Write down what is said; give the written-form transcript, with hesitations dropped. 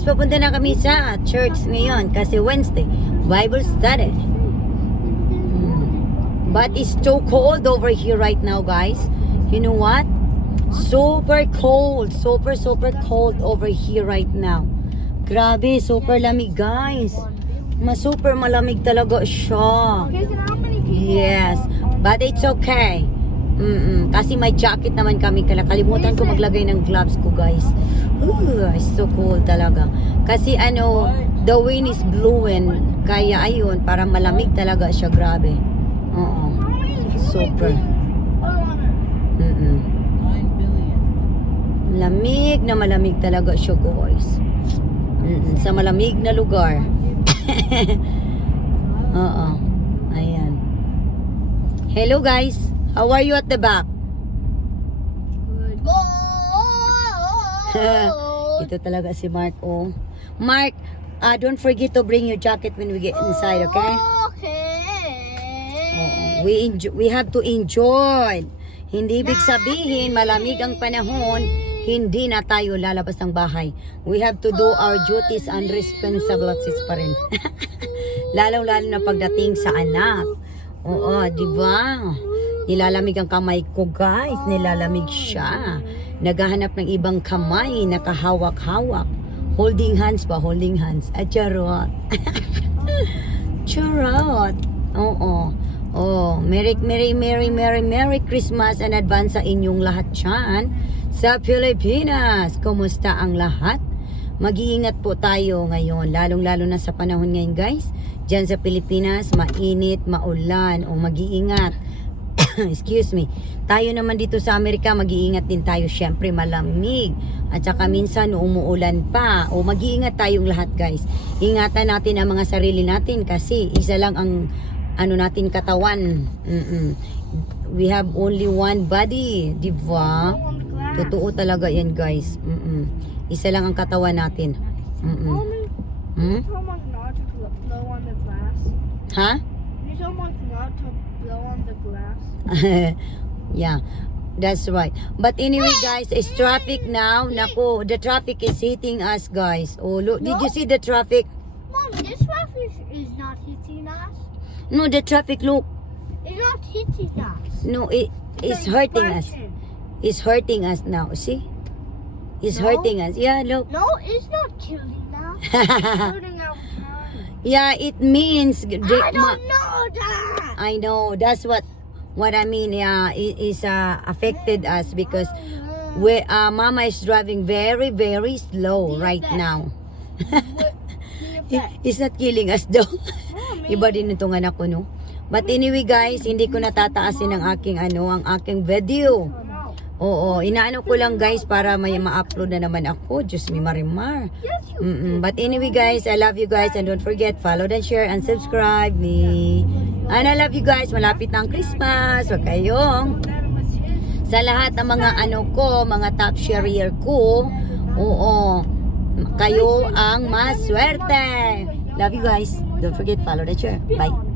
guys, papunta na kami sa church ngayon kasi Wednesday, Bible study. But it's so cold over here right now, guys. You know what? Super cold. Super cold over here right now. Grabe, super lamig, guys. Super malamig talaga siya. Yes, but it's okay. Kasi may jacket naman kami. Kalimutan ko maglagay ng gloves ko, guys. It's so cold talaga. Kasi the wind is blowing. Kaya ayun, parang malamig talaga siya. Grabe. Oo. Super. Lamig na malamig talaga siya, guys. Sa malamig na lugar. Oo. Ayan. Hello, guys. How are you at the back? Good. Ito talaga si Mark, oh. Mark, don't forget to bring your jacket when we get inside, okay? Okay. We have to enjoy. Hindi ibig sabihin, malamig ang panahon, hindi na tayo lalabas ng bahay. We have to do our duties and responsibilities pa rin. Lalo-lalo na pagdating sa anak. Oo, di ba? Nilalamig ang kamay ko, guys. Nilalamig siya. Naghahanap ng ibang kamay, nakahawak-hawak. Holding hands ba? Holding hands. At charot. Charot. Oo. Oh, Merry Christmas and advance sa inyong lahat dyan sa Pilipinas. Kumusta ang lahat? Mag-iingat po tayo ngayon, lalong-lalo na sa panahon ngayon, guys. Diyan sa Pilipinas, mainit, maulan, o mag-iingat. Excuse me. Tayo naman dito sa Amerika, mag-iingat din tayo. Syempre, malamig. At saka minsan, umuulan pa. O mag-iingat tayong lahat, guys. Ingatan natin ang mga sarili natin kasi isa lang ang natin katawan. We have only one body. Diba? Totoo talaga yan, guys. Isa lang ang katawan natin. Someone not to blow on the glass. Ha? Someone not to blow on the glass. Yeah, that's right. But anyway, guys, it's traffic now. Nako, the traffic is hitting us, guys. Oh, look, did you see the traffic? Mom, this traffic is not hitting us. No, the traffic, look. It's not hitting us. No, it's hurting us. It's hurting us now. See? It's hurting us. Yeah, look. No, it's not killing us. It's hurting our mind. Yeah, it means. I don't know that. I know. That's what I mean. Yeah, it is affected us because Mama is driving very slow right now. It's not killing us though. Iba din itong anak ko, no? But anyway, guys, hindi ko natataasin ang aking video. Oo, inaano ko lang, guys, para may ma-upload na naman ako. Diyos me, Marimar. But anyway, guys, I love you guys and don't forget, follow and share and subscribe me. And I love you guys. Malapit na ang Christmas. Huwag kayong sa lahat ng mga mga top sharer ko. Oo, kayo ang maswerte. Love you guys. Don't forget, follow and share. Bye.